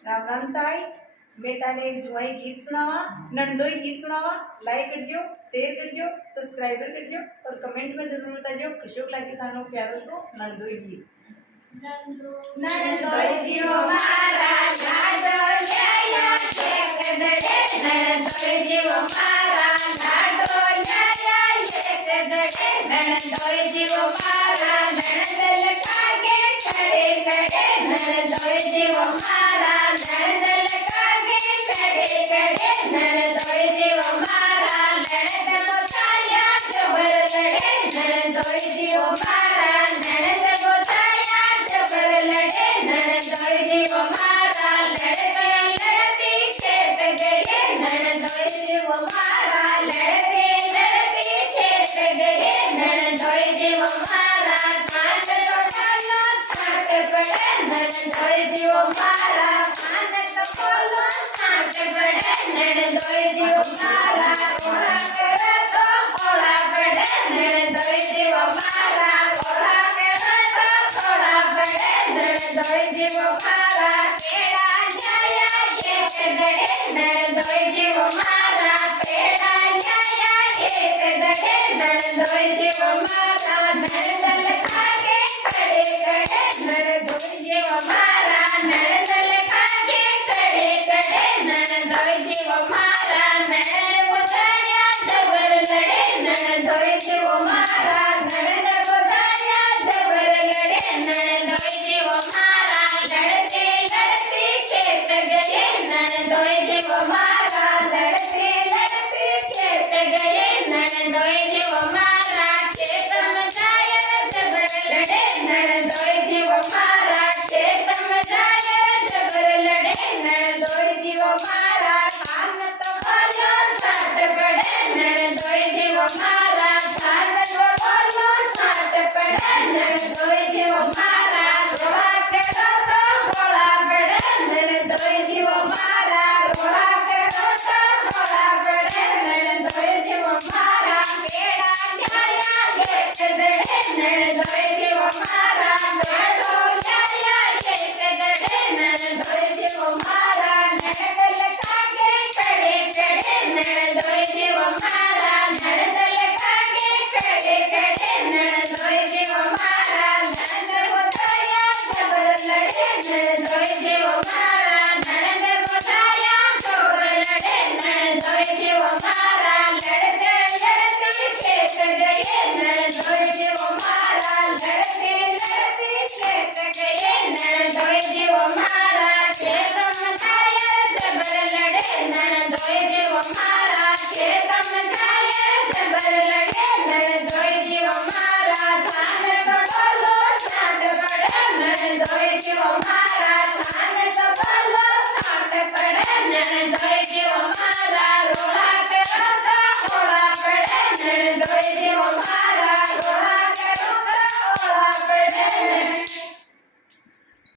राम राम साई। बेटा ने जोई गीत सुनावा, नंदोई गीत सुनावा। लाइक करजो, शेयर करजो, सब्सक्राइबर करजो और कमेंट में जरूर बताजो कशो लागे थानो प्यारो सो नंदोई गीत। नंदोई जीवो मारा लाडो ल्याया एक दड़े, नंदोई जीवो मारा लाडो ल्याया एक दड़े, नंदोई जीवो मारा नंदल कागे खड़े खड़े, नंदोई जीवो मारा नंदल कागे खड़े खड़े, नंदोई जीवो मारा नंद गोताया जबर लड़े, नंदोई जीवो मारा नंद गोताया जबर लड़े, नंदोई जीवो मारा लड़ते लड़ती खेत गए, नंदोई जीवो मारा लड़ते लड़ती खेत गए, नंदोई जीवो मारा कांड तो डालो छाट पड़े, नंदोई जीवो मारा कांड तो खोलो छाट पड़े, नंदोई जीवो मारा घोड़ा करे तो घोड़ा पड़े, नंदोई जीवो मारा घोड़ा करे तो घोड़ा पड़े, नंदोई जीवो मारा केड़ा जाया एक दड़े, नंदोई जीवो मारा केड़ा जाया एक दड़े, नंदोई जीवो मारा नंदल कागे खड़े खड़े, नंदोई जीवो मारा नंदल कागे खड़े खड़े, नंदोई जीवो मारा नंद गोताया जबर लड़े, नंदोई जीवो मारा नंद गोताया जबर लड़े, नंदोई जीवो मारा लड़ते लड़ते खेत गए, नंदोई जीवो मारा लड़ते लड़ते खेत गए, नंदोई जीवो मारा खेत में जाए जबर लड़े, नंदोई जीवो मारा खेत में जाए जबर लड़े, नंदोई जीवो मारा धान तो बोलो साथ पड़े, नंदोई जीवो मारा धान तो बोलो साथ पड़े, नंदोई जीवो मारा घोड़ा करो तो घोड़ा पड़े, नंदोई जीवो मारा घोड़ा करो तो घोड़ा पड़े, नंदोई जीवो मारा केड़ा जाया एक दड़े, नंदोई जीवो मारा लाडो ल्याया एक दड़े, नंदोई जीवो मारा नंदल कागे खड़े खड़े, नंदोई जीवो मारा नंदल कागे खड़े खड़े, नंदोई जीवो मारा नंद गोताया जबर लड़े, नंदोई जीवो मारा नंद गोताया जबर लड़े, नंदोई जीवो मारा लड़ते लड़ते खेत गए, नंदोई जीवो मारा लड़ते लड़ते खेत गए, नंदोई जीवो मारा खेत में जाए जबर लड़े, नंदोई जीवो मारा खेत में जाए जबर लड़े, नंदोई जीवो मारा धान तो बोलो छाट पड़े, नंदोई जीवो मारा धान तो बोलो छाट पड़े, नंदोई जीवो मारा